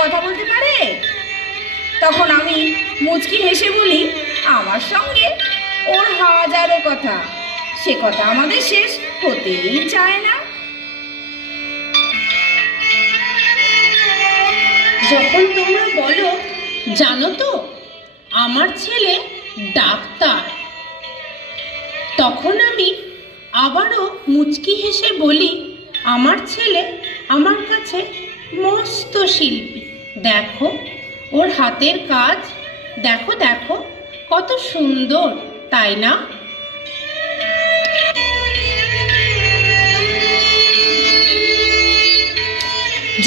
কথা বলতে পারে? তখন আমি মুচকি হেসে বলি, আমার সঙ্গে ওর হাজারো কথা, সে কথা আমাদের শেষ হতেই চায় না। যখন তোমরা বলো, জানো তো আমার ছেলে ডাক্তার, তখন আমি আবারও মুচকি হেসে বলি, আমার ছেলে আমার কাছে মস্ত শিল্পী। দেখো ওর হাতের কাজ, দেখো দেখো কত সুন্দর, তাই না?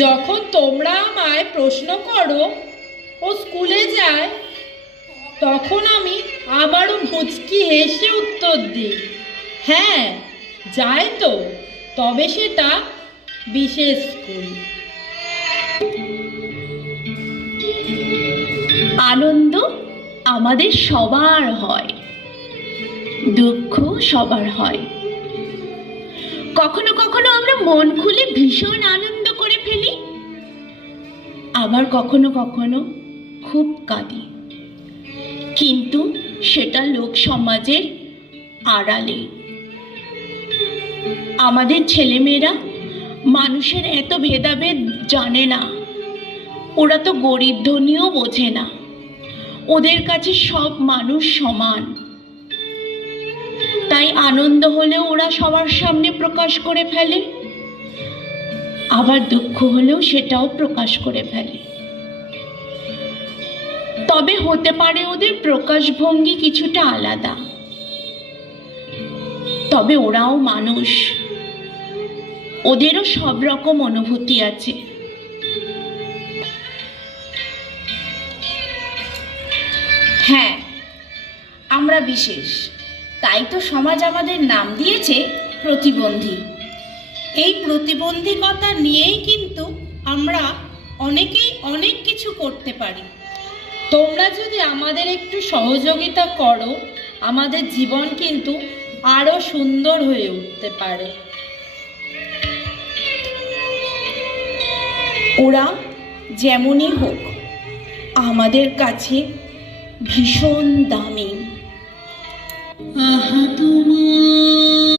যখন তোমরা আমায় প্রশ্ন করো ও স্কুলে যায়, তখন আমি আবারও মুচকি হেসে উত্তর দিই, হ্যাঁ যায় তো, তবে সেটা বিশেষ স্কুল। আনন্দ আমাদের সবার হয়, দুঃখ সবার হয়। কখনো কখনো আমরা মন খুলে ভীষণ আনন্দ করে ফেলি, আবার কখনো কখনো খুব কাঁদি, কিন্তু সেটা লোক সমাজের আড়ালে। আমাদের ছেলেমেয়েরা মানুষের এত ভেদাভেদ জানে না, ওরা তো গরিব ধনীও বোঝে না, ওদের কাছে সব মানুষ সমান। তাই আনন্দ হলেও ওরা সবার সামনে প্রকাশ করে ফেলে, আবার দুঃখ হলেও সেটাও প্রকাশ করে ফেলে। তবে হতে পারে ওদের প্রকাশভঙ্গি কিছুটা আলাদা, তবে ওরাও মানুষ, ওদেরও সব রকম অনুভূতি আছে। হ্যাঁ, আমরা বিশেষ, তাই তো সমাজ আমাদের নাম দিয়েছে প্রতিবন্ধী। এই প্রতিবন্ধকতা নিয়েই কিন্তু আমরা অনেকেই অনেক কিছু করতে পারি। তোমরা যদি আমাদের একটু সহযোগিতা করো, আমাদের জীবন কিন্তু আরো সুন্দর হয়ে উঠতে পারে। ওরা যেমনই হোক আমাদের কাছে ভীষণ দামি। আহা তোমার